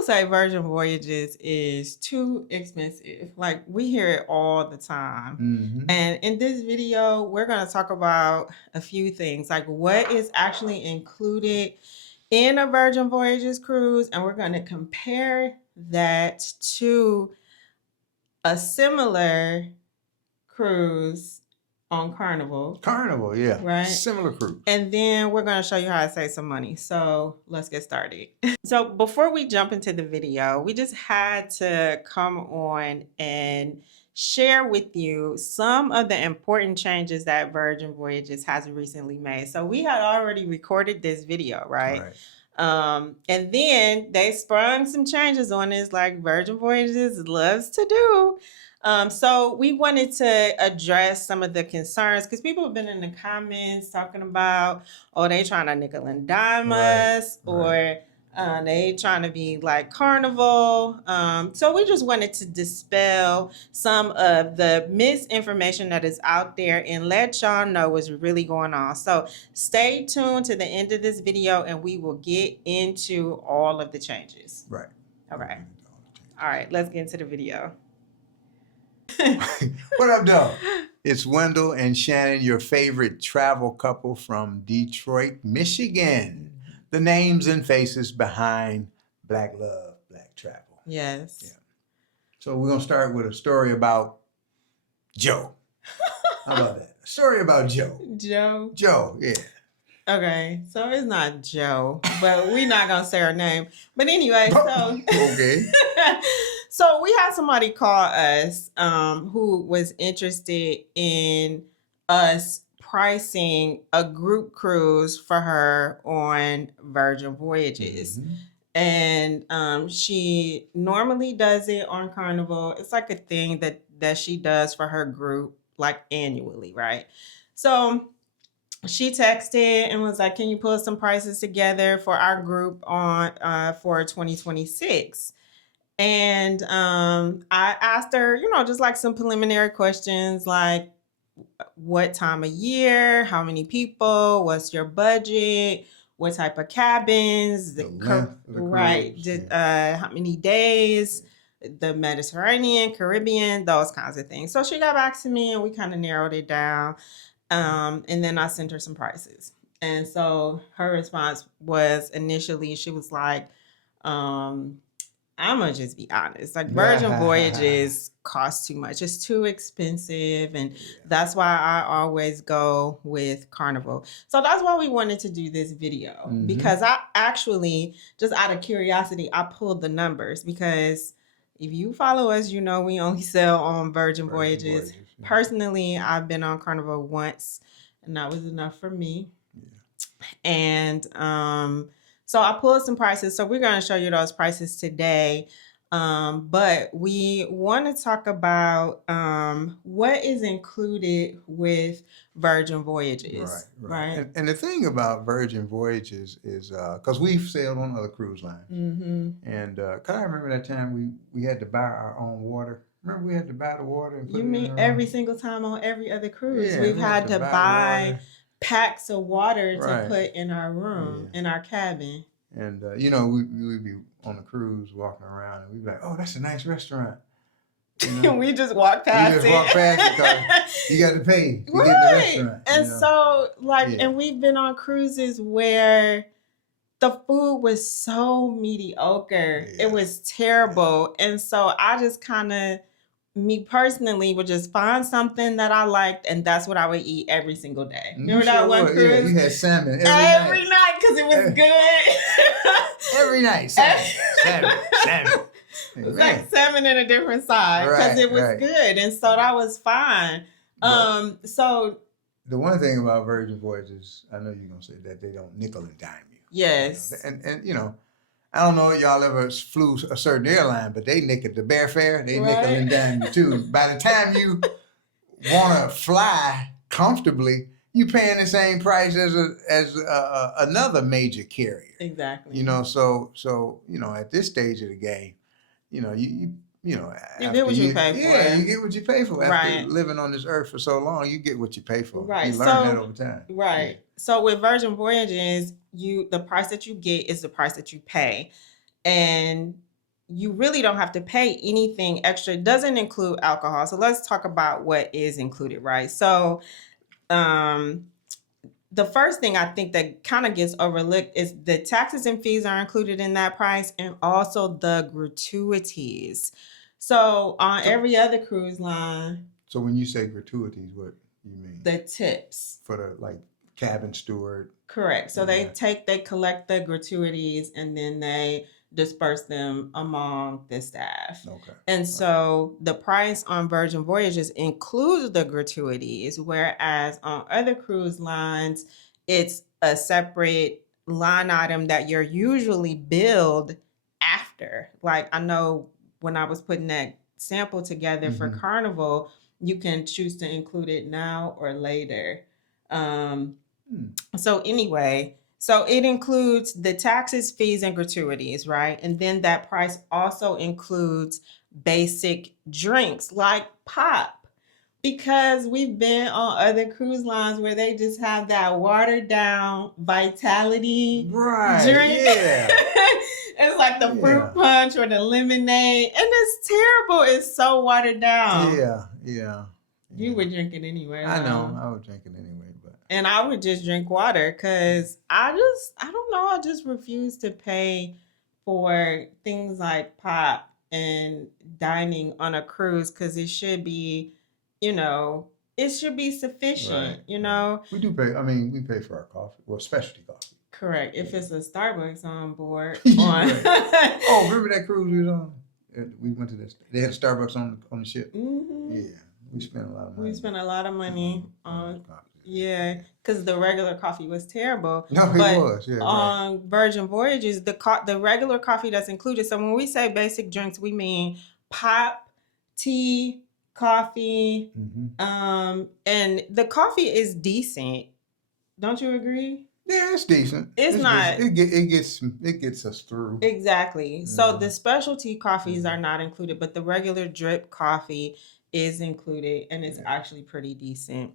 people say Virgin Voyages is too expensive. Like, we hear it all the time. And in this video, we're going to talk about a few things, like what is actually included in a Virgin Voyages cruise, and we're going to compare that to a similar cruise on Carnival. Carnival, yeah. Right? Similar cruise. And then we're going to show you how to save some money. So let's get started. So before we jump into the video, we just had to come on and share with you some of the important changes that Virgin Voyages has recently made. So we had already recorded this video, right? And then they sprung some changes on us like Virgin Voyages loves to do. So we wanted to address some of the concerns because people have been in the comments talking about, oh, they trying to nickel and dime us, or they trying to be like Carnival. So we just wanted to dispel some of the misinformation that is out there and let y'all know what's really going on. So stay tuned to the end of this video and we will get into all of the changes. Right. Okay. All right, let's get into the video. What up, dog? It's Wendell and Shannon, your favorite travel couple from Detroit, Michigan. The names and faces behind Black Love, Black Travel. Yes. Yeah. So we're going to start with a story about Joe. How about that? A story about Joe. Joe? Joe, yeah. Okay, so it's not Joe, but we're not going to say her name. But anyway, so... Okay. So we had somebody call us who was interested in us pricing a group cruise for her on Virgin Voyages. And she normally does it on Carnival. It's like a thing that she does for her group, like annually, right? So she texted and was like, can you pull some prices together for our group on for 2026? And I asked her, just like some preliminary questions, like what time of year, how many people, what's your budget, what type of cabins, how many days, the Mediterranean, Caribbean, those kinds of things. So she got back to me and we kind of narrowed it down. And then I sent her some prices. And so her response was initially, she was like, I'm gonna just be honest. Like Virgin Voyages cost too much. It's too expensive, and that's why I always go with Carnival. So that's why we wanted to do this video because I actually, just out of curiosity, I pulled the numbers because if you follow us, you know we only sell on Virgin Voyages. Personally, I've been on Carnival once, and that was enough for me. And so I pulled some prices. So we're going to show you those prices today. But we want to talk about what is included with Virgin Voyages. Right. And the thing about Virgin Voyages is because we've sailed on other cruise lines. And cause I remember that time we had to buy our own water. Remember we had to buy the water? And put you it mean in every single time on every other cruise? We've had to buy packs of water to put in our room, in our cabin. And, we'd be on the cruise walking around and we'd be like, oh, that's a nice restaurant. We just walk past it. Because you got to pay to get the restaurant. And so, and we've been on cruises where the food was so mediocre. Yeah. It was terrible. And so I just kind of, me personally, would just find something that I liked, and that's what I would eat every single day. Remember that one cruise? Yeah, you had salmon every night because it was good. Every night, salmon. It was like salmon in a different side because it was good, and so that was fine. So the one thing about Virgin Voyages, I know you're gonna say that they don't nickel and dime you. Yes, and I don't know if y'all ever flew a certain airline, but they nickel the bear fare. They nickel and dime you too. By the time you want to fly comfortably, you paying the same price as another major carrier. Exactly. So at this stage of the game, you get what you pay for. Yeah, you get what you pay for. After living on this earth for so long, you get what you pay for. Right. You learn that over time. Right. Yeah. So with Virgin Voyages, the price that you get is the price that you pay. And you really don't have to pay anything extra. It doesn't include alcohol. So let's talk about what is included, right? So um, the first thing I think that kind of gets overlooked is the taxes and fees are included in that price, and also the gratuities. So on every other cruise line, So when you say gratuities, what you mean? the tips. For the like cabin steward. Correct. So Yeah. they collect the gratuities and then they disperse them among the staff. Okay. And so the price on Virgin Voyages includes the gratuities, whereas on other cruise lines, it's a separate line item that you're usually billed after. Like I know when I was putting that sample together for Carnival, you can choose to include it now or later. So anyway, so it includes the taxes, fees, and gratuities, right? And then that price also includes basic drinks like pop. Because we've been on other cruise lines where they just have that watered down vitality drink. Yeah. It's like the fruit punch or the lemonade. And it's terrible. It's so watered down. Yeah. You would drink it anyway. I know. I would drink it anyway, but and I would just drink water because I don't know, I just refuse to pay for things like pop and dining on a cruise because it should be, it should be sufficient, We do pay. I mean, we pay for our coffee, well, specialty coffee. Correct. If it's a Starbucks on board. Oh, remember that cruise we was on? We went to this. They had a Starbucks on the ship. Mm-hmm. Yeah. We spent a lot of money. We spent a lot of money on coffee. Yeah, because the regular coffee was terrible. No, it was. Yeah, on Virgin Voyages, the regular coffee that's included. So when we say basic drinks, we mean pop, tea, coffee, and the coffee is decent. Don't you agree? Yeah, it's decent. It's not. It gets us through. Exactly. So the specialty coffees are not included, but the regular drip coffee is included, and it's actually pretty decent.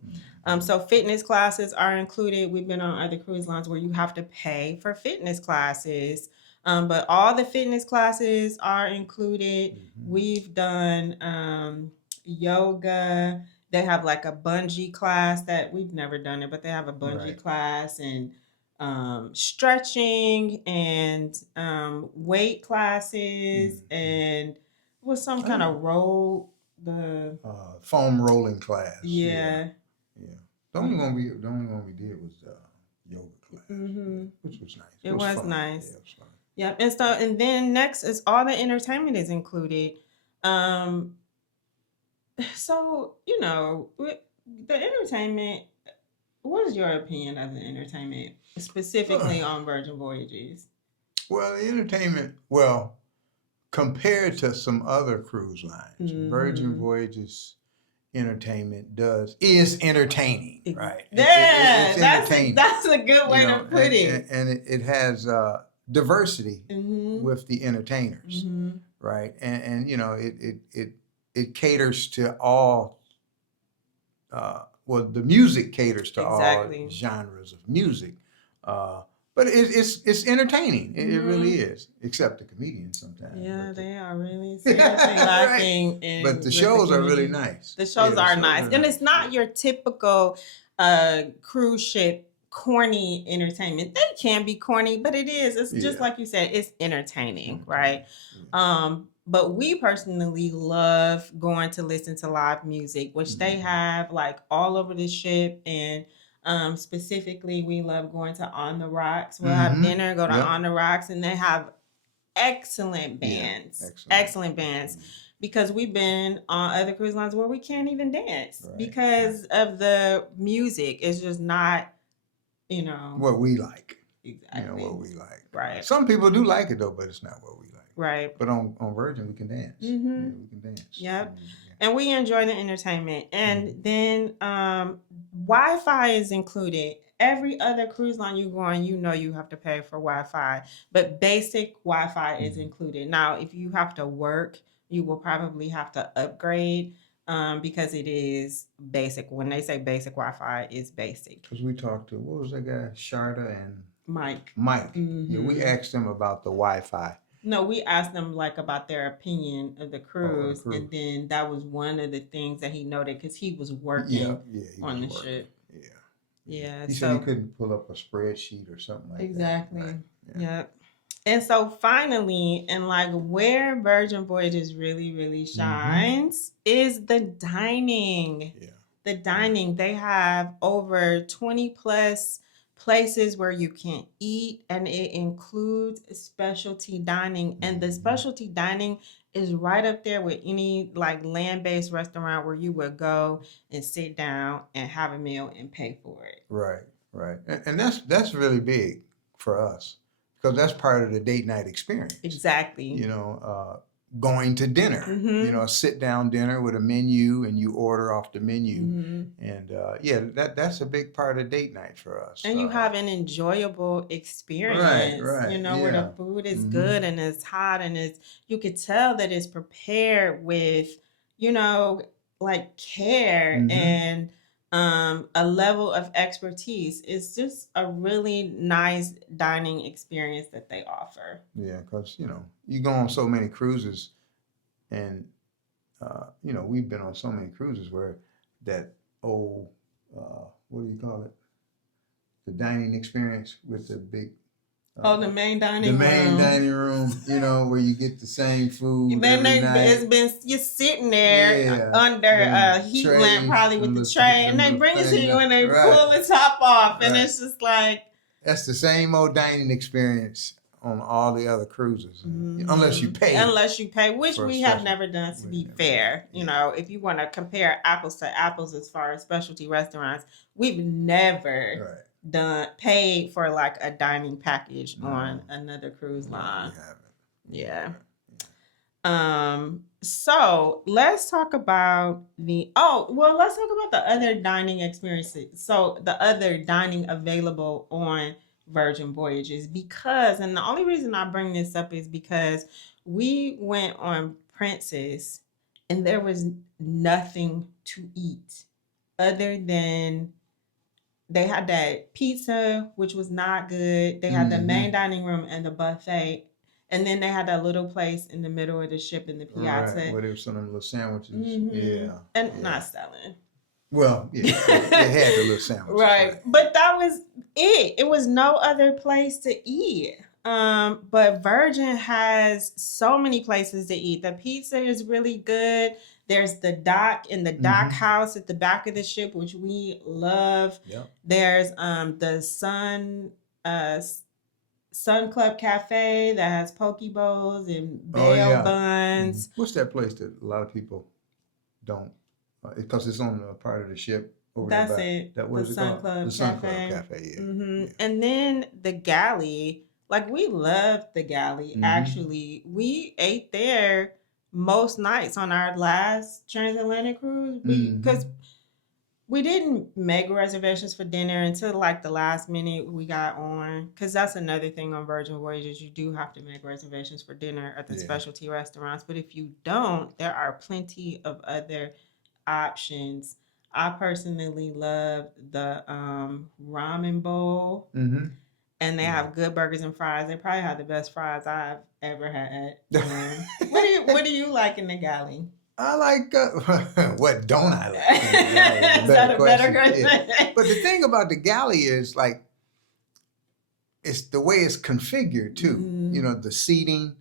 So fitness classes are included. We've been on other cruise lines where you have to pay for fitness classes, but all the fitness classes are included. We've done yoga. They have like a bungee class that we've never done it, but they have a bungee class and stretching and weight classes and was some kind of roll. The foam rolling class. Yeah. The only one we did was yoga class, which was nice. It was fun. nice. Yeah, it was fun. Yeah, and then next is all the entertainment is included. So with the entertainment, what is your opinion of the entertainment specifically on Virgin Voyages? Well, the entertainment, compared to some other cruise lines, Virgin Voyages entertainment is entertaining, right? Yeah, it's entertaining. That's a good way to put it. And it has diversity with the entertainers, right? And it caters to all. The music caters to all genres of music. But it's entertaining. It really is. Except the comedians sometimes. Yeah, they are really seriously laughing. But the shows are really nice. The shows are nice. And it's not your typical cruise ship corny entertainment. They can be corny, but it is. It's just like you said, it's entertaining, right? But we personally love going to listen to live music, which they have like all over the ship. And specifically, we love going to On the Rocks. We'll have dinner, go to On the Rocks, and they have excellent bands. Excellent bands. Because we've been on other cruise lines where we can't even dance because of the music. It's just not, what we like. Exactly. What we like. Right. Some people do like it though, but it's not what we like. Right. But on Virgin, we can dance. We can dance. Yep. And we enjoy the entertainment. And then Wi-Fi is included. Every other cruise line you go on, you have to pay for Wi-Fi. But basic Wi-Fi is included. Now, if you have to work, you will probably have to upgrade because it is basic. When they say basic Wi-Fi, it's basic. Because we talked to, what was that guy? Sharda and Mike. Yeah, we asked them about the Wi-Fi. No, we asked them like about their opinion of the Oh, the cruise, cruise. and then that was one of the things that he noted because he was Yeah, working yeah, he on was the working. ship. Yeah. Yeah, He said he so couldn't pull up a spreadsheet or something like exactly. that. Right. Yeah. Yep. And so finally, and like where Virgin Voyages really shines is the dining. Yeah. The dining. They have over 20 plus places where you can eat, and it includes specialty dining. And the specialty dining is right up there with any like land-based restaurant where you would go and sit down and have a meal and pay for it. Right. Right. And that's really big for us because that's part of the date night experience. Exactly. You know, going to dinner. You know, a sit down dinner with a menu, and you order off the menu, and yeah, that's a big part of date night for us. And you have an enjoyable experience, right, you know, where the yeah. food is good and it's hot and you could tell that it's prepared with, you know, like care and a level of expertise. It's just a really nice dining experience that they offer. Yeah, because you know you go on so many cruises, and you know we've been on so many cruises where that old what do you call it? The dining experience with the big. Oh, the main dining room. The main dining room, you know, where you get the same food Then every night. it's been you're sitting there under a heat lamp, probably with the tray, and they bring it to you and they pull the top off, and it's just like that's the same old dining experience on all the other cruises, unless you pay. Unless you pay, which we have never done. To be fair, you know, if you want to compare apples to apples as far as specialty restaurants, we've never paid for like a dining package on another cruise line. Yeah. So let's talk about let's talk about the other dining experiences. So the other dining available on Virgin Voyages, because, and the only reason I bring this up is because we went on Princess and there was nothing to eat other than they had that pizza, which was not good. They had the main dining room and the buffet. And then they had that little place in the middle of the ship in the piazza. Right, where there were some of them little sandwiches. Yeah. And not selling. Well, yeah, they had the little sandwiches. Right. But that was it. It was no other place to eat. But Virgin has so many places to eat. The pizza is really good. There's the dock in the dock house at the back of the ship, which we love. Yep. There's the Sun Club Cafe that has poke bowls and bale buns. What's that place that a lot of people don't? Because it's on a part of the ship. That's it. What is it called? The Sun Club Cafe. Yeah. Yeah. And then the galley. Like we loved the galley. Actually, we ate there most nights on our last transatlantic cruise because we didn't make reservations for dinner until like the last minute we got on, because that's another thing on Virgin Voyages. You do have to make reservations for dinner at the specialty restaurants, but if you don't, there are plenty of other options. I personally love the ramen bowl. And they have good burgers and fries. They probably have the best fries I've ever had. What do you like in the galley? I like what don't I like? Is that a better question? Yeah. But the thing about the galley is like it's the way it's configured too. You know, the seating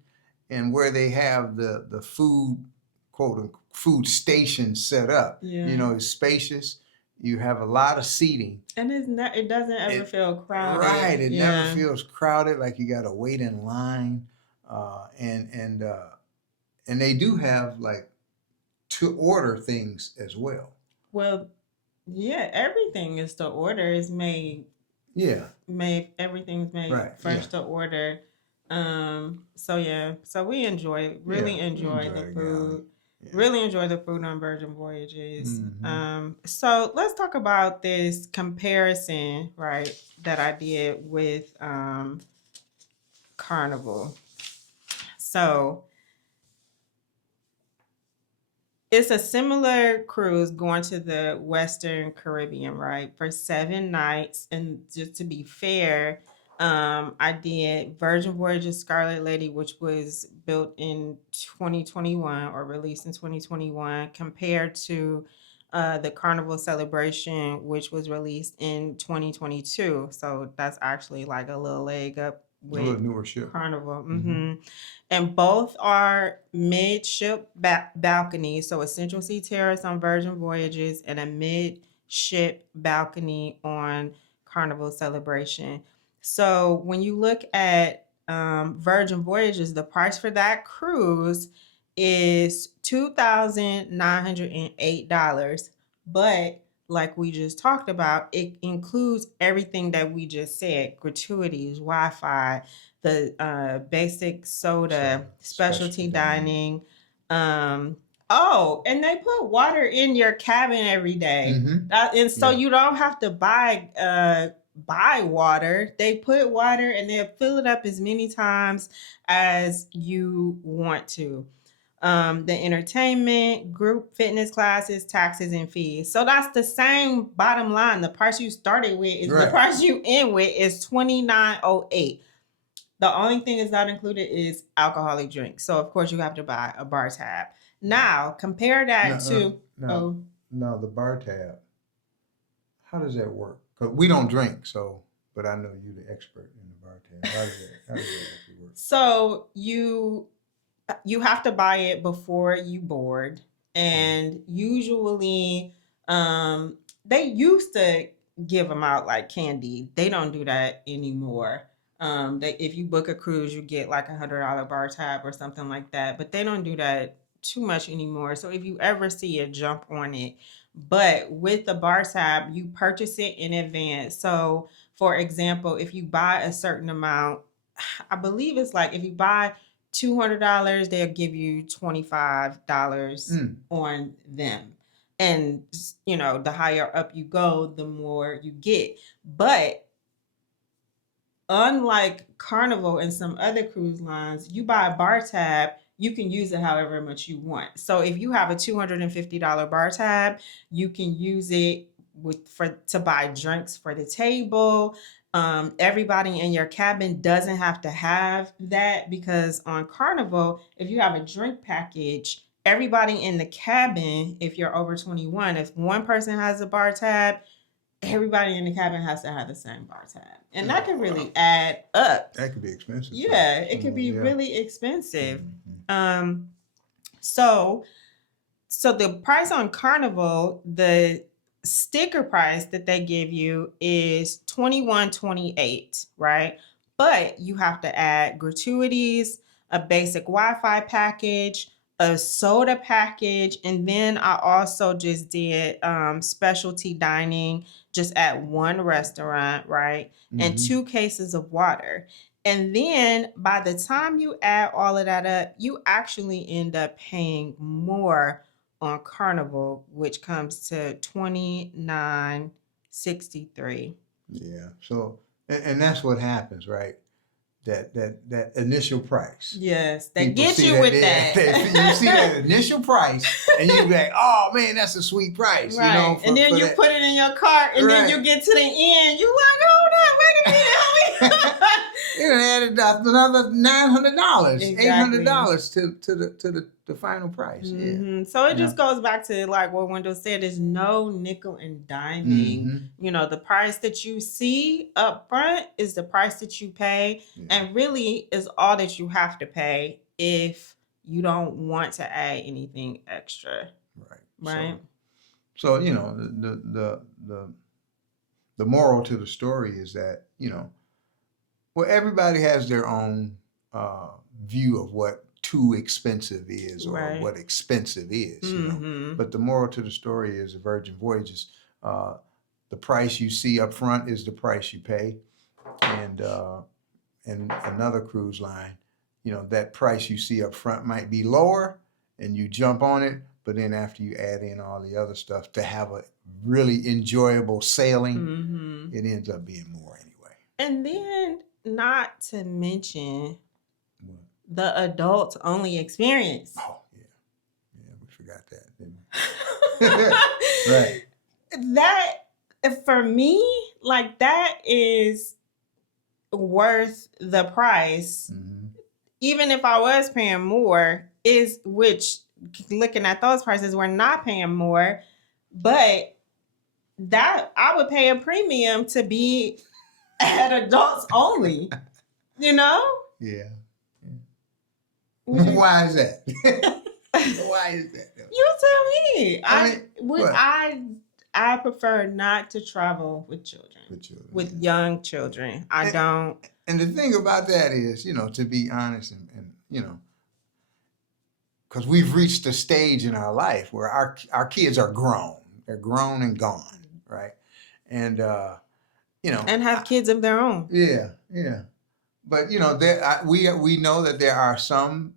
and where they have the food, quote unquote, food station set up. You know, it's spacious. You have a lot of seating, and it doesn't ever feel crowded. Right, it never feels crowded like you got to wait in line, and they do have like to order things as well. Well, yeah, everything is to order. Is made. Yeah, everything's made first to order. So we really enjoy the food. Yeah. Really enjoy the food on Virgin Voyages. So let's talk about this comparison, right, that I did with Carnival. So it's a similar cruise going to the Western Caribbean, right, for 7 nights. And just to be fair, I did Virgin Voyages Scarlet Lady, which was built in 2021 or released in 2021, compared to the Carnival Celebration, which was released in 2022. So that's actually like a little leg up A little with newer ship. Carnival. Mm-hmm. And both are midship balconies. So a central sea terrace on Virgin Voyages and a midship balcony on Carnival Celebration. So when you look at Virgin Voyages, the price for that cruise is $2,908. But like we just talked about, it includes everything that we just said: gratuities, Wi-Fi, the basic soda, specialty dining. Oh, and they put water in your cabin every day. Mm-hmm. And so Yeah. you don't have to buy water. They put water and they'll fill it up as many times as you want to. The entertainment, group fitness classes, taxes, and fees. So that's the same bottom line. The price you started with is the Right. price you end with is $2,908. The only thing is not included is alcoholic drinks. So of course you have to buy a bar tab. Now compare that to No, the bar tab. How does that work? Because we don't drink, so but I know you're the expert in the bar tab. How does that actually work? So you have to buy it before you board, and usually they used to give them out like candy. They don't do that anymore. If you book a cruise, you get like $100 bar tab or something like that, but they don't do that too much anymore. So if you ever see it, jump on it. But with the bar tab, you purchase it in advance. So for example, if you buy a certain amount, I believe it's like if you buy $200, they'll give you $25 on them. And you know, the higher up you go, the more you get. But unlike Carnival and some other cruise lines, you buy a bar tab, you can use it however much you want. So if you have a $250 bar tab, you can use it to buy drinks for the table. Everybody in your cabin doesn't have to have that, because on Carnival, if you have a drink package, everybody in the cabin, if you're over 21, if one person has a bar tab, everybody in the cabin has to have the same bar tab. And that can really add up. That could be expensive. Yeah, it could be really expensive. So the price on Carnival, the sticker price that they give you is $21.28, right? But you have to add gratuities, a basic Wi-Fi package, a soda package, and then I also just did specialty dining just at one restaurant, right? And 2 cases of water. And then by the time you add all of that up, you actually end up paying more on Carnival, which comes to $29.63. Yeah. So and that's what happens, right? That initial price. Yes, they get you with that. You see that initial price, and you be like, "Oh man, that's a sweet price," right? You know, and then you put it in your cart, and then you get to the end, you like, "Hold on, wait a minute." It added up another $900, Exactly. $800 to the final price. Yeah. So it just goes back to like what Wendell said: there's no nickel and diming. You know, the price that you see up front is the price that you pay, and really is all that you have to pay if you don't want to add anything extra. Right. So you know, the moral to the story is that, you know, well, everybody has their own view of what too expensive is, or what expensive is. You know? But the moral to the story is, the Virgin Voyages, the price you see up front is the price you pay, and another cruise line, you know, that price you see up front might be lower, and you jump on it, but then after you add in all the other stuff to have a really enjoyable sailing, it ends up being more anyway. And then, not to mention the adults only experience. Oh yeah, we forgot that, didn't we? Right. That, for me, like, that is worth the price, Mm-hmm. even if I was paying more, is which looking at those prices, we're not paying more, but that I would pay a premium to be at adults only, you know? Yeah. Would you, Why is that? Why is that? you tell me. I mean, what? I prefer not to travel with children. With Yeah. young children. I don't. And the thing about that is, to be honest and because we've reached a stage in our life where our kids are grown. They're grown and gone, right? And And have kids of their own. Yeah, yeah. But we know that there are some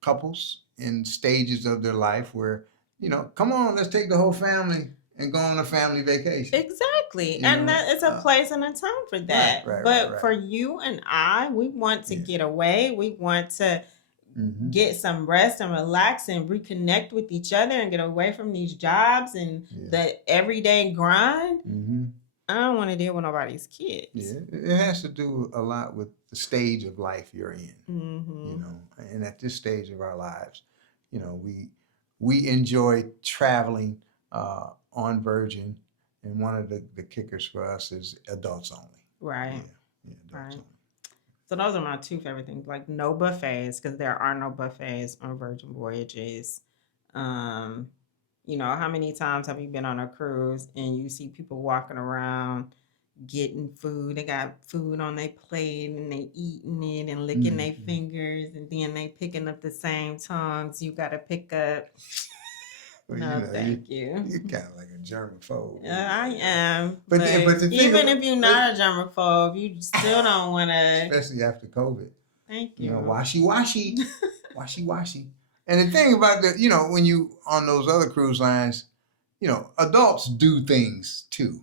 couples in stages of their life where come on, let's take the whole family and go on a family vacation. Exactly. And that it's a place and a time for that. But for you and I, we want to get away. We want to get some rest and relax and reconnect with each other and get away from these jobs and the everyday grind. I don't want to deal with nobody's kids. Yeah, it has to do a lot with the stage of life you're in. And at this stage of our lives, we enjoy traveling on Virgin, and one of the kickers for us is adults only. Right. Yeah, adults only. So those are my two favorite things, like no buffets, because there are no buffets on Virgin Voyages. How many times have you been on a cruise and you see people walking around getting food? They got food on their plate and they eating it and licking their fingers, and then they picking up the same tongues you got to pick up. Well, no, thank you. You're kind of like a germaphobe. I am. But the even if you're not a germaphobe, you still don't want to. Especially after COVID. Thank you. Washy. Washy. And the thing about when you on those other cruise lines, adults do things too,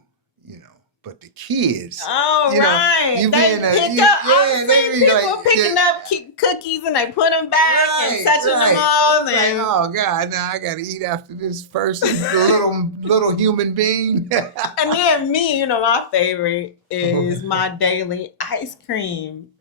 but the kids. Oh, right. They pick up. I've seen people picking up cookies and they put them back and touching them all. And oh God, now I got to eat after this person, the little human being. And then me, my favorite is my daily ice cream.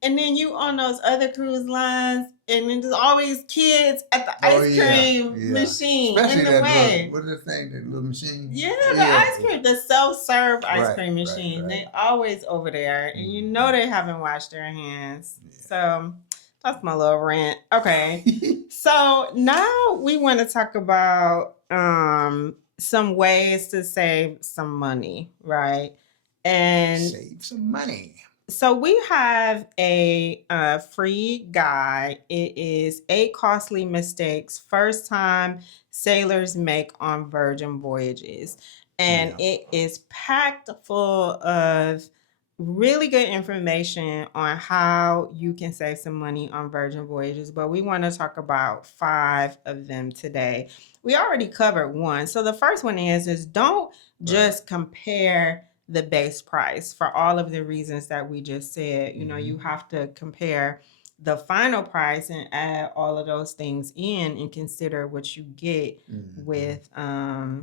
And then you on those other cruise lines, and then there's always kids at the ice cream machine. Especially in the way. What is the thing, that little machine? Yeah, the ice cream, the self-serve ice cream machine. Right. They always over there, and they haven't washed their hands. Yeah. So that's my little rant. Okay. So now we want to talk about some ways to save some money, right? And save some money. So we have a free guide. It is 8 costly mistakes first time sailors make on Virgin Voyages. And it is packed full of really good information on how you can save some money on Virgin Voyages. But we want to talk about 5 of them today. We already covered one. So the first one is don't just compare the base price for all of the reasons that we just said. You have to compare the final price and add all of those things in and consider what you get with a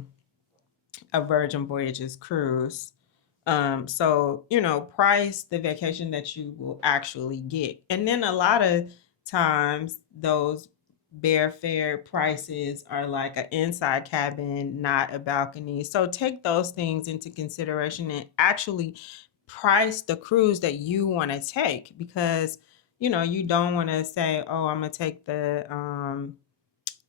Virgin Voyages cruise. So price the vacation that you will actually get. And then a lot of times those bare fare prices are like an inside cabin, not a balcony. So take those things into consideration and actually price the cruise that you want to take, because you don't want to say, oh, I'm gonna take the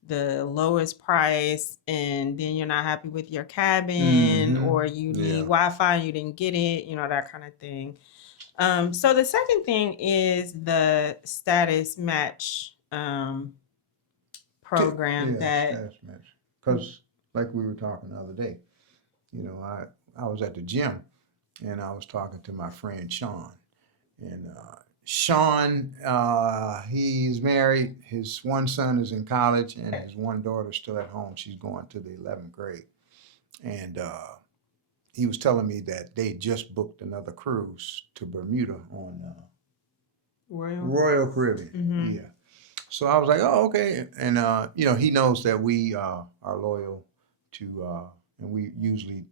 lowest price and then you're not happy with your cabin, or you need Wi-Fi and you didn't get it, that kind of thing. So the second thing is the status match program because like we were talking the other day, I was at the gym and I was talking to my friend Sean, and Sean, he's married, his one son is in college and his one daughter is still at home. She's going to the 11th grade, and he was telling me that they just booked another cruise to Bermuda on Royal Caribbean. Yeah. So I was like, oh, okay. And, he knows that we are loyal to, and we usually,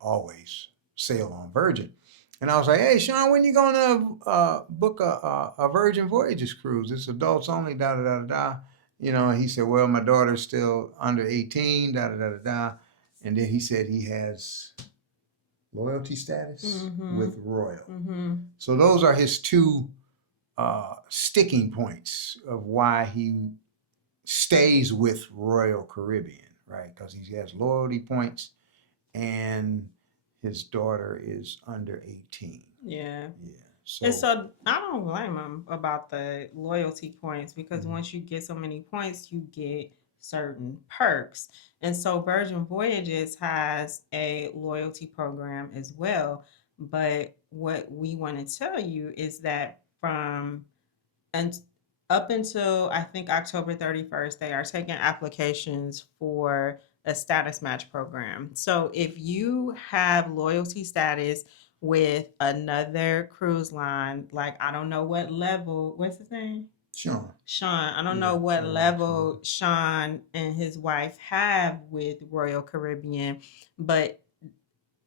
always sail on Virgin. And I was like, "Hey, Sean, when you gonna book a Virgin Voyages cruise? It's adults only." Da da da da da. And he said, "Well, my daughter's still under 18." Da da da da da. And then he said he has loyalty status with Royal. So those are his two sticking points of why he stays with Royal Caribbean, right? Because he has loyalty points and his daughter is under 18. Yeah. Yeah. And so I don't blame him about the loyalty points because Mhm. once you get so many points, you get certain perks. And so Virgin Voyages has a loyalty program as well. But what we want to tell you is that from and up until I think October 31st, they are taking applications for a status match program. So if you have loyalty status with another cruise line, like I don't know what level, what's his name? Sean. Sean. I don't Yeah, know what Sean, level Sean and his wife have with Royal Caribbean, but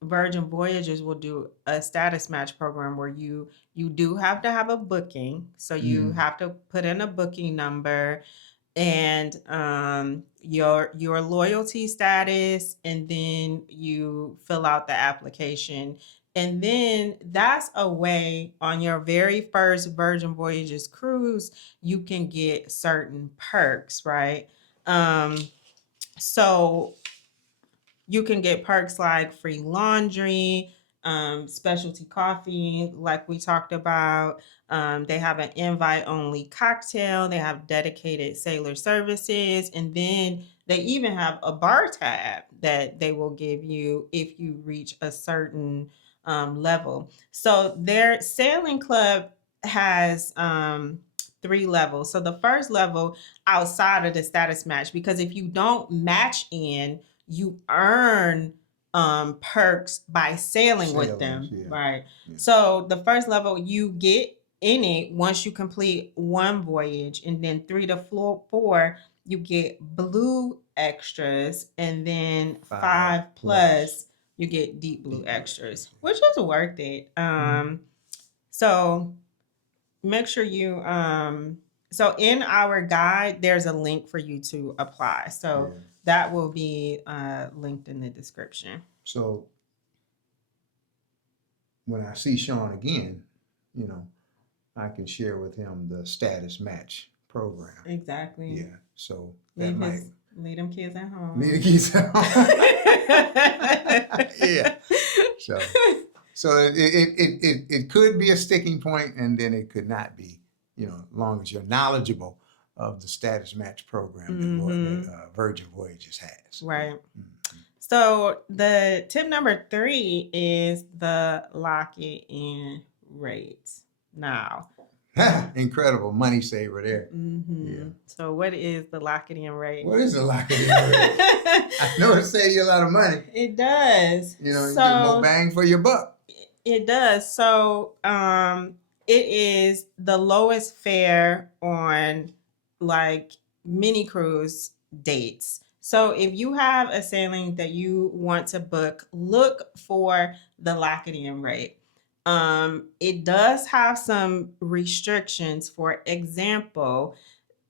Virgin Voyages will do a status match program where you do have to have a booking, so you have to put in a booking number and your loyalty status, and then you fill out the application, and then that's a way on your very first Virgin Voyages cruise you can get certain perks, right? So you can get perks like free laundry, specialty coffee, like we talked about. They have an invite only cocktail. They have dedicated sailor services. And then they even have a bar tab that they will give you if you reach a certain level. So their sailing club has three levels. So the first level outside of the status match, because if you don't match in, you earn perks by sailing with them, yeah. right? Yeah. So the first level you get in it once you complete one voyage, and then 3 to 4 you get blue extras, and then 5 plus you get deep blue extras, which is worth it. So make sure you so in our guide there's a link for you to apply, so that will be linked in the description. So when I see Sean again, I can share with him the status match program. Exactly. Yeah. So that might leave them kids at home. Leave the kids at home. Yeah. So it could be a sticking point, and then it could not be. As long as you're knowledgeable of the status match program that Virgin Voyages has. Right. So the tip number 3 is the lock it in rate. Now, incredible money saver there. Yeah. So what is the lock it in rate? What is the lock it in rate? I know it saves you a lot of money. It does. You get more bang for your buck. It does. So it is the lowest fare on like mini cruise dates. So if you have a sailing that you want to book, look for the lock it in rate. It does have some restrictions. For example,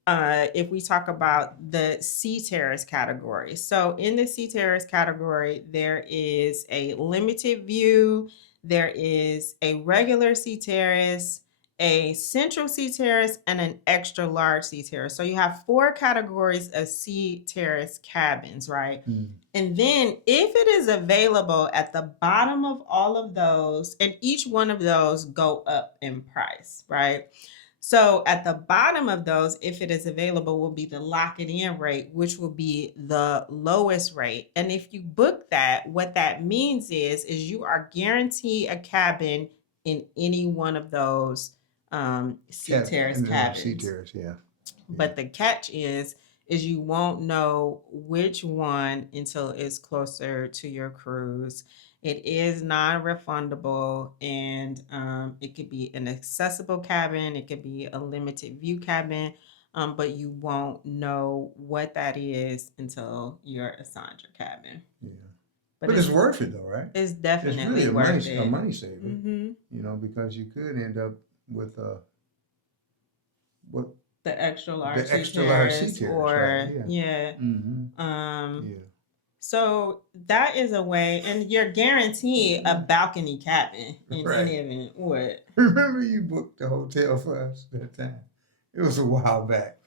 if we talk about the sea terrace category. So in the sea terrace category, there is a limited view, there is a regular sea terrace, a central sea terrace, and an extra large sea terrace. So you have 4 categories of sea terrace cabins, right? And then if it is available at the bottom of all of those, and each one of those go up in price, right? So at the bottom of those, if it is available, will be the lock it in rate, which will be the lowest rate. And if you book that, what that means is you are guaranteed a cabin in any one of those sea terrace cabins. Sea terrace, yeah. But the catch is you won't know which one until it's closer to your cruise. It is non-refundable, and it could be an accessible cabin, it could be a limited view cabin, but you won't know what that is until you're assigned your cabin. Yeah. But it's worth it though, right? It's It's definitely really a worth it. money saver. Mm-hmm. You know, because you could end up with what The extra large the sea extra large sea terrace, terrace, or right? Yeah. yeah. Mm-hmm. Yeah. So that is a way, and you're guaranteed a balcony cabin in Right. any event. What? Remember you booked the hotel for us that time? It was a while back.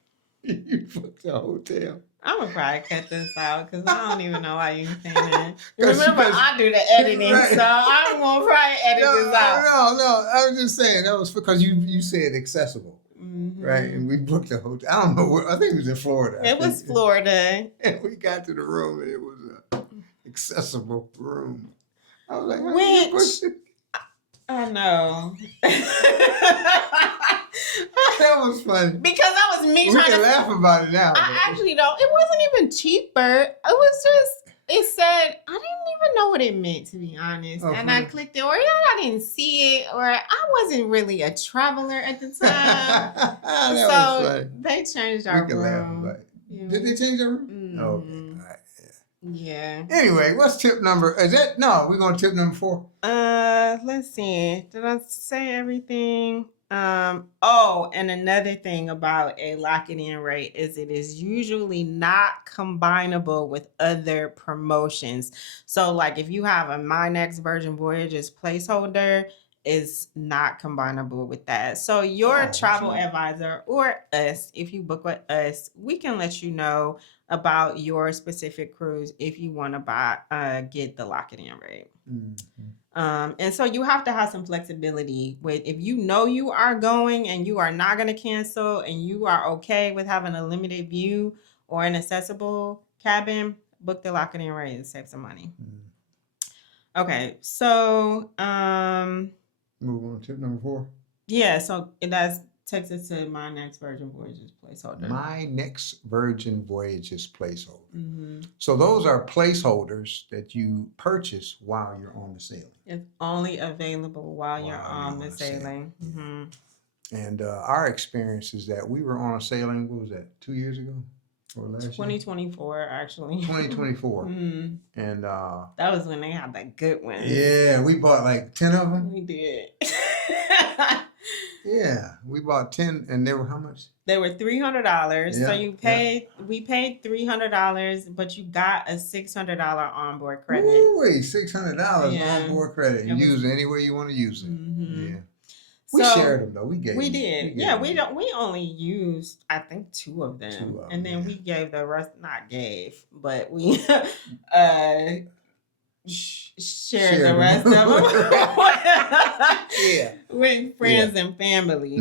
You booked the hotel. I'm gonna probably cut this out because I don't even know why you saying that. 'Cause- Remember, because- I do the editing, Right. so I'm gonna probably edit this out. No. I was just saying that was because you said accessible, Mm-hmm. right? And we booked the hotel. I don't know where. I think it was in Florida. It was Florida. And we got to the room and it was an accessible room. I was like, Which I know. That was funny. Because that was me We trying can to laugh about it now. I actually don't. It wasn't even cheaper. It was just, it said, I didn't even know what it meant, to be honest. Oh, and I clicked it, or I didn't see it, or I wasn't really a traveler at the time. That was funny. They changed our We can laugh room. about it. Yeah. Did they change our room? Mhm. Okay. All right. Yeah. Anyway, what's tip number? Is that no? We're going to tip number 4. Let's see. Did I say everything? Oh, and another thing about a lock-it-in rate is it is usually not combinable with other promotions. So, like if you have a My Next Virgin Voyages placeholder, is not combinable with that. So your travel advisor or us, if you book with us, we can let you know about your specific cruise if you want to get the lock-it-in rate. Mm-hmm. And so you have to have some flexibility with, if you know you are going and you are not going to cancel and you are okay with having a limited view or an accessible cabin, book the lock-it-in rate and save some money. Okay, so move on to tip number 4. Yeah, so that takes us to My Next Virgin Voyages placeholder. My Next Virgin Voyages placeholder. Mm-hmm. So those are placeholders that you purchase while you're on the sailing. It's only available while you're on the sailing. Mm-hmm. And our experience is that we were on a sailing, what was that, 2 years ago? Or last 2024, year? actually. 2024. Mm-hmm. And that was when they had the good ones. Yeah, we bought like 10 of them. We did. Yeah, we bought 10, and they were how much? They were $300. Yeah, So we paid $300, but you got a $600 onboard credit. Ooh, $600 onboard credit. You use it any way you want to use it. Mm-hmm. Yeah. We shared them though. We did. We only used, I think, 2 of them. And then we gave the rest, not gave, but we shared the rest of them with friends and family.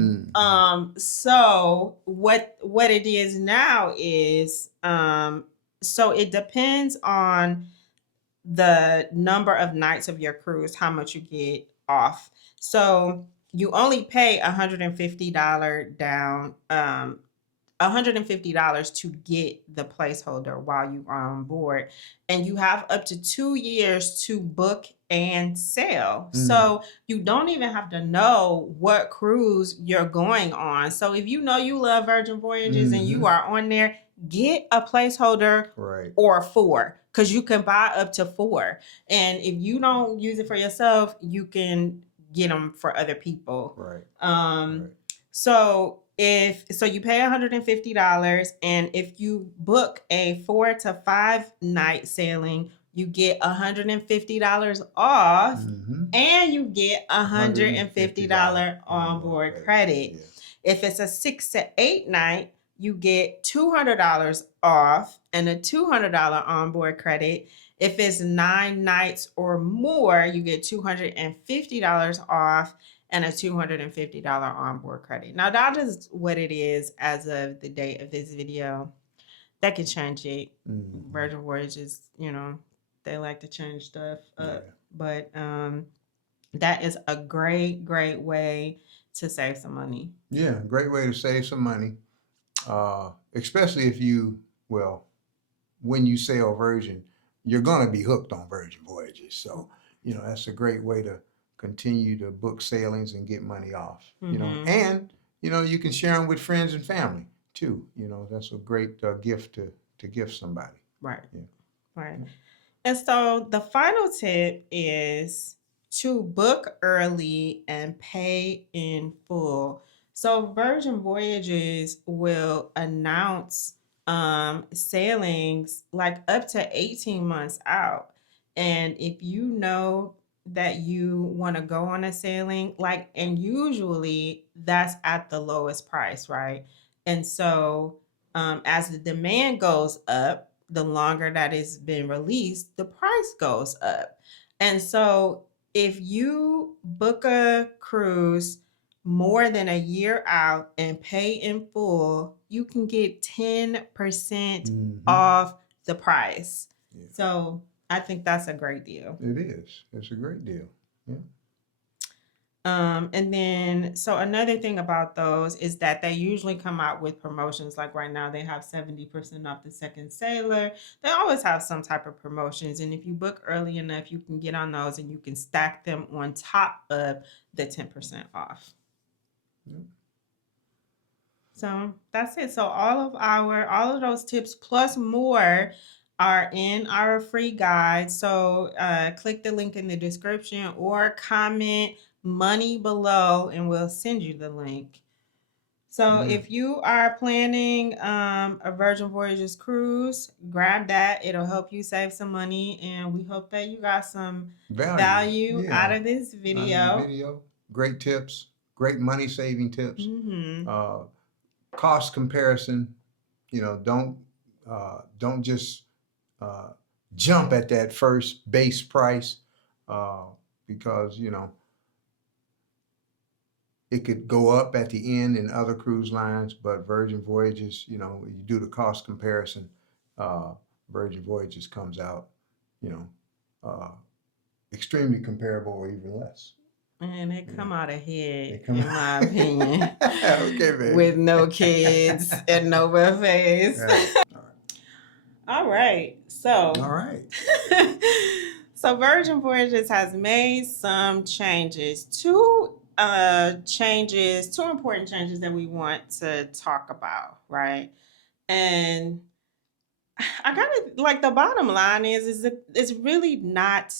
So what it is now is so it depends on the number of nights of your cruise, how much you get off. So you only pay $150 down, $150 to get the placeholder while you are on board, and you have up to 2 years to book and sail. So you don't even have to know what cruise you're going on. So if you know you love Virgin Voyages and you are on there, get a placeholder or 4, because you can buy up to 4. And if you don't use it for yourself, you can get them for other people. So you pay $150, and if you book a 4 to 5 night sailing, you get $150 off, and you get $150 onboard credit. If it's a 6 to 8 night, you get $200 off and a $200 onboard credit. If it's 9 nights or more, you get $250 off and a $250 onboard credit. Now, that is what it is as of the date of this video. That can change it. Virgin Voyages, they like to change stuff up. But that is a great way to save some money. Yeah, great way to save some money. Especially if when you sail Virgin, you're going to be hooked on Virgin Voyages. So, that's a great way to continue to book sailings and get money off, and, you can share them with friends and family too. That's a great gift to gift somebody. Right. Yeah. Right. And so the final tip is to book early and pay in full. So Virgin Voyages will announce sailings like up to 18 months out. And if you know that you want to go on a sailing, like, and usually that's at the lowest price, right? And so as the demand goes up, the longer that it's been released, the price goes up. And so if you book a cruise more than a year out and pay in full, you can get 10% off the price. Yeah. So I think that's a great deal. It is. It's a great deal. Yeah. And then, so another thing about those is that they usually come out with promotions. Like right now, they have 70% off the second sailor. They always have some type of promotions. And if you book early enough, you can get on those and you can stack them on top of the 10% off. Yeah. So that's it. So all of those tips plus more are in our free guide. So click the link in the description or comment money below and we'll send you the link. So if you are planning a Virgin Voyages cruise, grab that. It'll help you save some money, and we hope that you got some value out of this video. Great tips, great money saving tips. Cost comparison. Don't just jump at that first base price because it could go up at the end in other cruise lines, but Virgin Voyages, you do the cost comparison. Virgin Voyages comes out, extremely comparable or even less. And they come out ahead, in my opinion. Okay, baby. With no kids and no buffets. Right. All right. So. All right. So Virgin Voyages has made some changes. Two important changes that we want to talk about, right? And I gotta like the bottom line is that it's really not.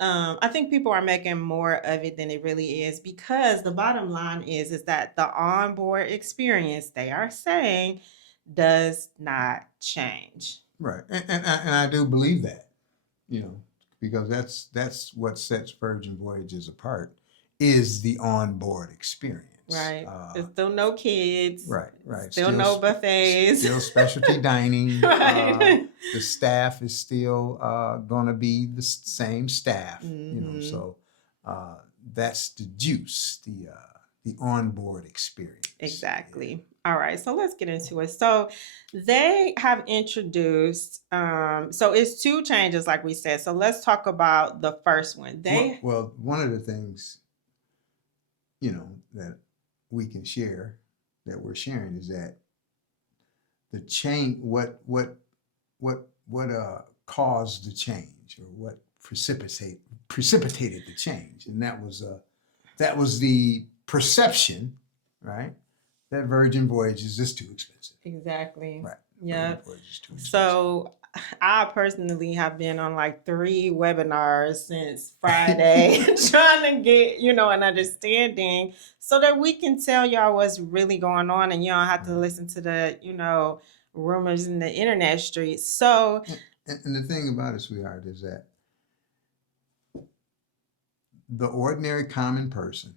I think people are making more of it than it really is because the bottom line is that the onboard experience they are saying does not change. Right, and I do believe that, because that's what sets Virgin Voyages apart is the onboard experience. Right. There's still no kids. Right. Still no buffets. Still specialty dining. Right. The staff is still going to be the same staff. So that's the juice, the onboard experience. Exactly. Yeah. All right, so let's get into it. So they have introduced, so it's two changes, like we said. So let's talk about the first one. Well, one of the things, that we can share, that we're sharing, is that the change, what caused the change, or what precipitated the change, and that was the perception, right, that Virgin Voyages is too expensive. Exactly. Right. Yeah. So I personally have been on like 3 webinars since Friday trying to get, an understanding so that we can tell y'all what's really going on and you don't have to listen to the, rumors in the internet streets. So and the thing about it, sweetheart, is that the ordinary common person,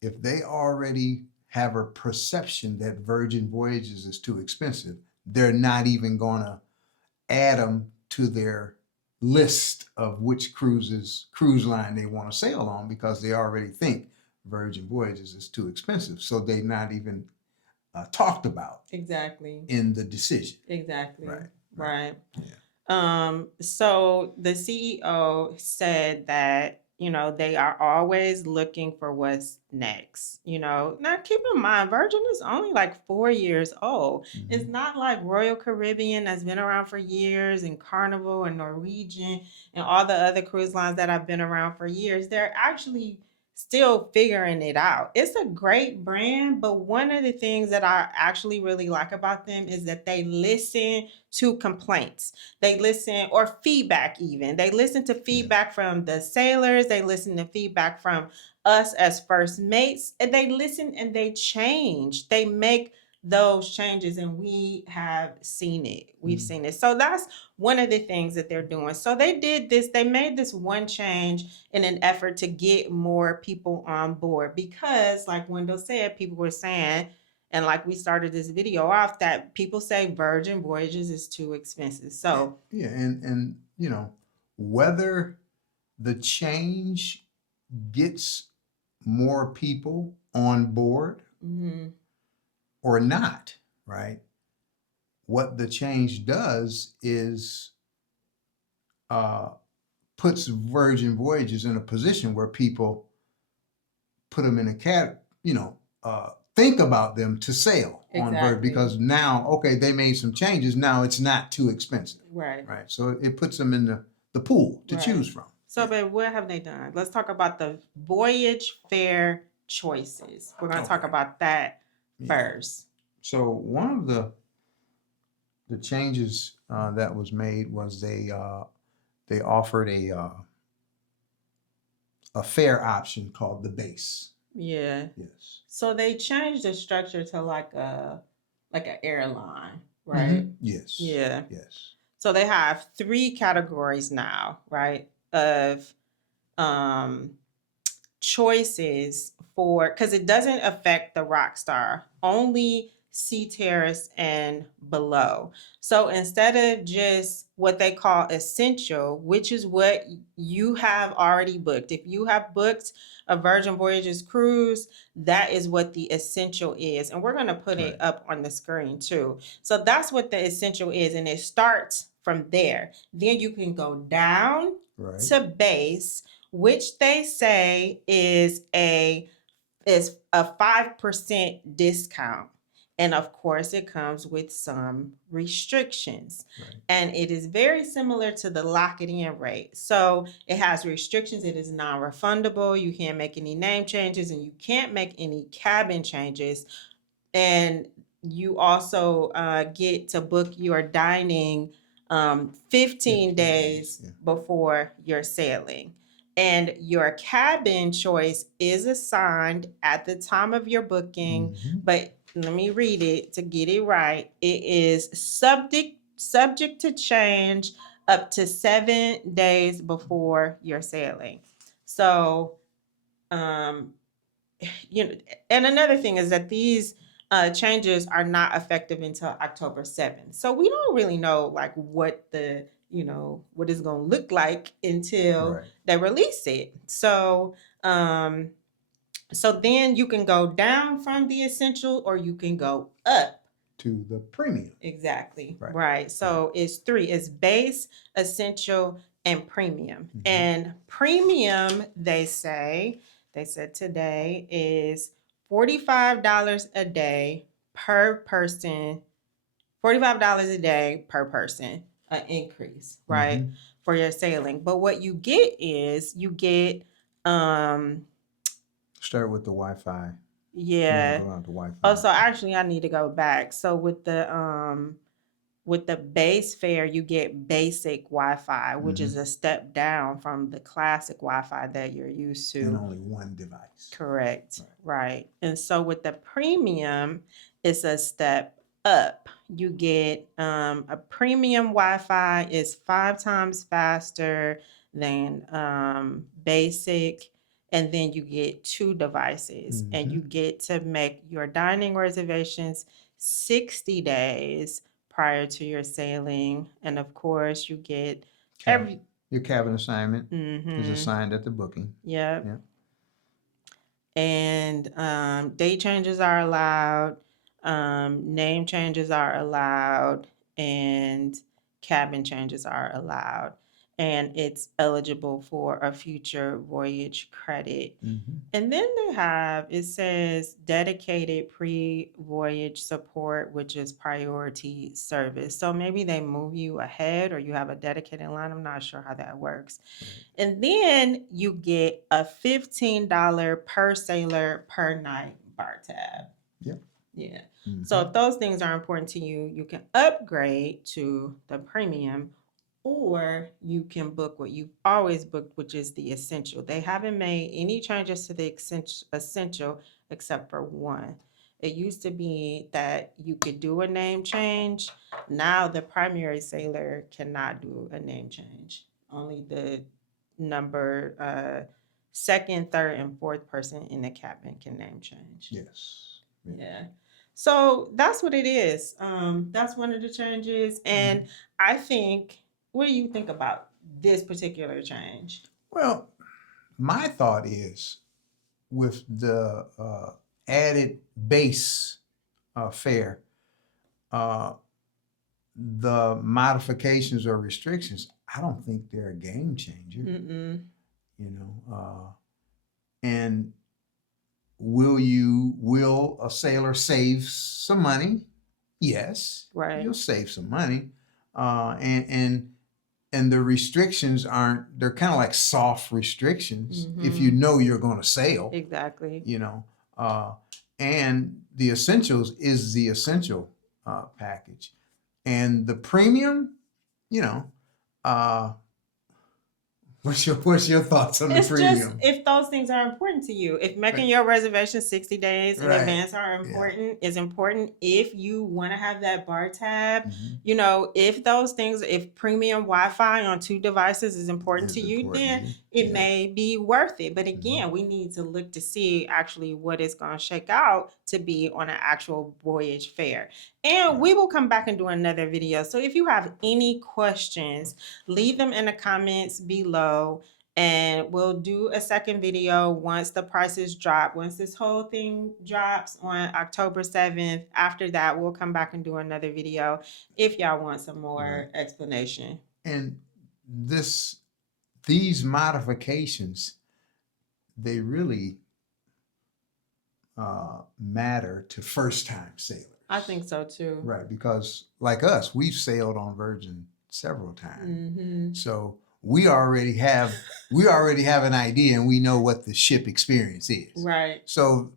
if they already have a perception that Virgin Voyages is too expensive, they're not even going to add them to their list of which cruise line they want to sail on, because they already think Virgin Voyages is too expensive. So they're not even talked about exactly in the decision. Exactly. Right. Yeah. So the CEO said that they are always looking for what's next. Now keep in mind, Virgin is only like 4 years old. Mm-hmm. It's not like Royal Caribbean that's been around for years, and Carnival and Norwegian and all the other cruise lines that have been around for years. They're actually still figuring it out. It's a great brand, but one of the things that I actually really like about them is that they listen to complaints. They listen, or feedback even. They listen to feedback from the sailors, they listen to feedback from us as first mates, and they listen and they change. They make those changes, and we have seen it. We've seen it. So that's one of the things that they're doing. So they did this, they made this one change in an effort to get more people on board, because like Wendell said, people were saying, and like we started this video off, that people say Virgin Voyages is too expensive. So Yeah, and you know, whether the change gets more people on board or not, right? What the change does is puts Virgin Voyages in a position where people put them in a think about them to sail on Virgin, because now, okay, they made some changes. Now it's not too expensive. Right. So it puts them in the pool to choose from. So, but what have they done? Let's talk about the voyage fare choices. We're going to talk about that first. So one of the changes that was made was they offered a fare option called the base. Yeah. Yes. So they changed the structure to like an airline, right? Yes. Yeah. Yes. So they have 3 categories now, right, of choices for, because it doesn't affect the Rockstar, only Sea Terrace and below. So instead of just what they call essential, which is what you have already booked, if you have booked a Virgin Voyages cruise, that is what the essential is. And we're going to put it up on the screen too. So that's what the essential is. And it starts from there. Then you can go down to base, which they say is a 5% discount. And of course, it comes with some restrictions. And it is very similar to the lock it in rate. So it has restrictions. It is non-refundable. You can't make any name changes, and you can't make any cabin changes. And you also get to book your dining 15 days before your sailing. And your cabin choice is assigned at the time of your booking, but let me read it to get it right. It is subject to change up to 7 days before your sailing. So, you know, and another thing is that these changes are not effective until October 7th. So we don't really know like what the, what it's going to look like until they release it. So, so then you can go down from the essential, or you can go up to the premium. Exactly. Right. So it's 3. It's base, essential, and premium. And premium, they said today is $45 a day per person. $45 a day per person, an increase, right? For your sailing. But what you get is you get start with the Wi-Fi. Yeah. Go on to Wi-Fi. Oh, so actually I need to go back. So with the base fare, you get basic Wi-Fi, which is a step down from the classic Wi-Fi that you're used to. And only one device. Correct. Right. And so with the premium, it's a step up. You get a premium Wi-Fi is 5 times faster than basic. And then you get 2 devices, and you get to make your dining reservations 60 days prior to your sailing. And of course, you get your cabin assignment is assigned at the booking. Yep. And date changes are allowed, name changes are allowed, and cabin changes are allowed. and it's eligible for a future voyage credit. Mm-hmm. And then it says dedicated pre-voyage support, which is priority service. So maybe they move you ahead or you have a dedicated line. I'm not sure how that works. Right. And then you get a $15 per sailor per night bar tab. Yep. Yeah. Mm-hmm. So if those things are important to you, you can upgrade to the premium, or you can book what you've always booked, which is the essential. They haven't made any changes to the essential except for one. It used to be that you could do a name change. Now the primary sailor cannot do a name change. Only the second, third, and fourth person in the cabin can name change. Yes. Yeah. So that's what it is. That's one of the changes. And I think, what do you think about this particular change? Well, my thought is with the added base fare, the modifications or restrictions, I don't think they're a game changer. Mm-mm. You know, and will a sailor save some money? Yes, Right. you'll save some money, and the restrictions they're kind of like soft restrictions if you know you're going to sail. Exactly. You know, and the essentials is the essential package, and the premium, you know, what's your thoughts on the premium? Just if those things are important to you. If making your reservation 60 days in advance are important, is important. If you want to have that bar tab, you know, if those things, if premium Wi-Fi on 2 devices is important to you, then it may be worth it. But again, we need to look to see actually what it's going to shake out to be on an actual voyage fare. And we will come back and do another video. So if you have any questions, leave them in the comments below, and we'll do a second video once the prices drop. Once this whole thing drops on October 7th, after that, we'll come back and do another video if y'all want some more explanation. And these modifications, they really matter to first-time sailors. I think so too. Right, because like us, we've sailed on Virgin several times. So we already have an idea, and we know what the ship experience is. Right. So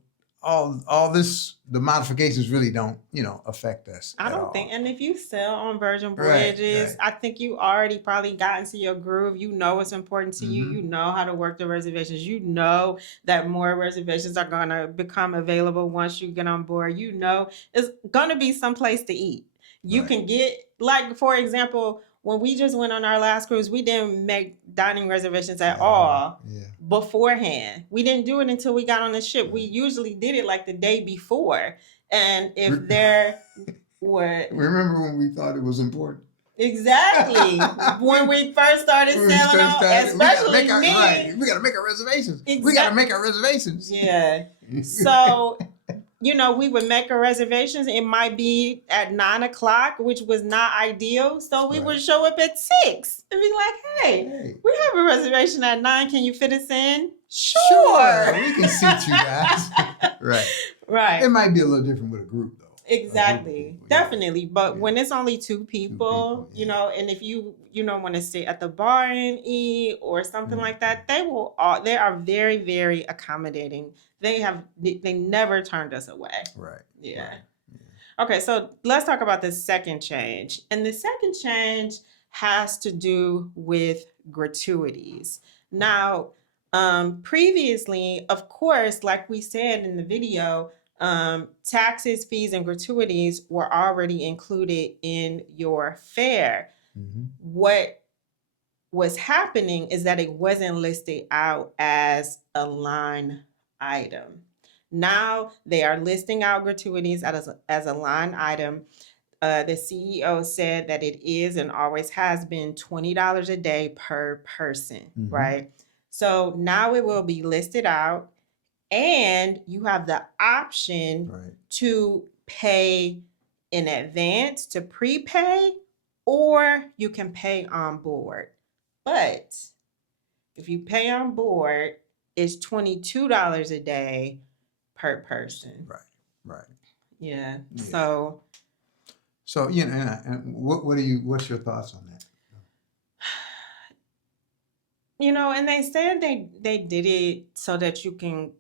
all this, the modifications really don't, affect us. I don't think. And if you sail on Virgin Voyages, I think you already probably got into your groove. You know what's important to you. You know how to work the reservations. You know that more reservations are going to become available once you get on board. You know it's going to be someplace to eat. You can get, like, for example, when we just went on our last cruise, we didn't make dining reservations at all beforehand. We didn't do it until we got on the ship. We usually did it like the day before. And if there were... Remember when we thought it was important? Exactly. When we first started sailing on, especially me. We got to make our reservations. Exactly. We got to make our reservations. Yeah. So... we would make our reservations. It might be at 9:00, which was not ideal. So we would show up at 6 and be like, hey, we have a reservation at 9. Can you fit us in? Sure. We can seat you guys. Right. It might be a little different with a group, though. Exactly. Definitely. But when it's only 2 people, and if you want to sit at the bar and eat or something like that, they are very, very accommodating. They never turned us away. Right. Yeah. Okay, so let's talk about the second change. And the second change has to do with gratuities. Now, previously, of course, like we said in the video, taxes, fees, and gratuities were already included in your fare. What was happening is that it wasn't listed out as a line item. Now they are listing out gratuities as a line item. The CEO said that it is and always has been $20 a day per person, right? So now it will be listed out, and you have the option to pay in advance, to prepay, or you can pay on board. But if you pay on board, it's $22 a day per person. Right. Yeah. Yeah. So you know, and what's your thoughts on that? and they said they did it so that you can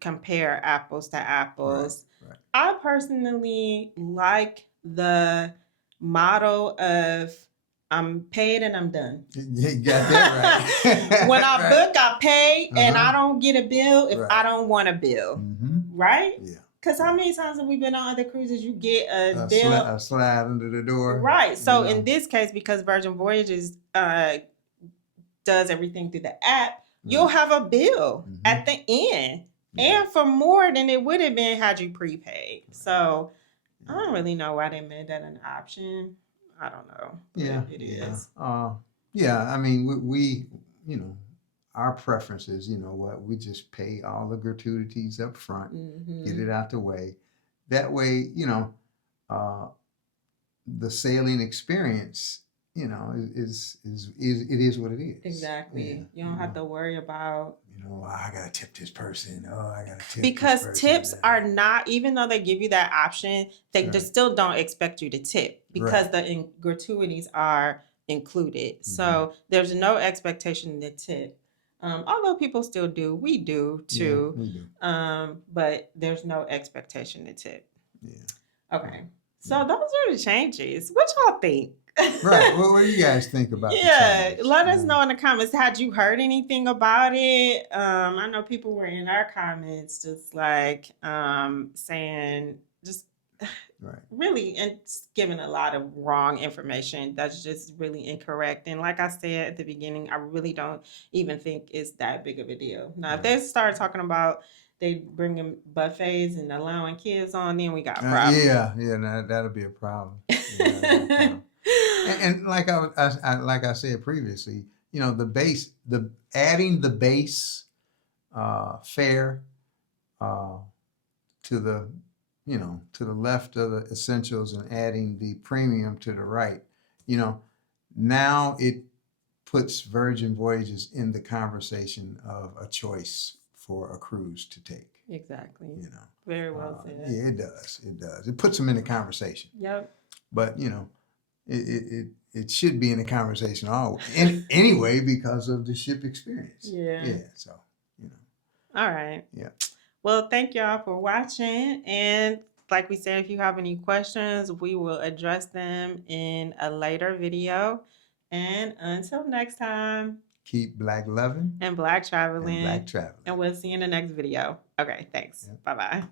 compare apples to apples. Right. I personally like the model of I'm paid and I'm done. You got that right. When I book, I pay and I Uh-huh. don't get a bill if Right. I don't want a bill. Mm-hmm. Right? Yeah. Because how many times have we been on other cruises? You get a A bill. slide under the door. Right. So you know. in this case, because Virgin Voyages does everything through the app, you'll have a bill at the end. Yeah. And for more than it would have been had you prepaid. So I don't really know why they made that an option. I don't know. Yeah. It is. Yeah. I mean, we our preference is, we just pay all the gratuities up front, get it out the way. That way, the sailing experience, is it is what it is. Exactly. Yeah, you don't have to worry about. I gotta tip this person. Oh, I gotta tip Because this person. tips are not, even though they give you that option, they just still don't expect you to tip because the gratuities are included. So there's no expectation to tip. Although people still do, we do too. Yeah, we do. But there's no expectation to tip. Yeah. Okay. So those are the changes. What y'all think? Right. Well, what do you guys think about let us know in the comments. Had you heard anything about it? I know people were in our comments just like saying just really and giving a lot of wrong information that's just really incorrect. And like I said at the beginning, I really don't even think it's that big of a deal. Now, if they start talking about they bringing buffets and allowing kids on, then we got a problem. Yeah, that'll be a problem. And like I said previously, adding the base fare to the to the left of the essentials and adding the premium to the right, now it puts Virgin Voyages in the conversation of a choice for a cruise to take. Exactly. Very well said. Yeah, it does. It puts them in the conversation. Yep. But it should be in the conversation anyway because of the ship experience. Yeah. Yeah. So All right. Yeah. Well, thank y'all for watching. And like we said, if you have any questions, we will address them in a later video. And until next time, keep black loving and black traveling. and black traveling. And we'll see you in the next video. Okay, thanks. Bye-bye.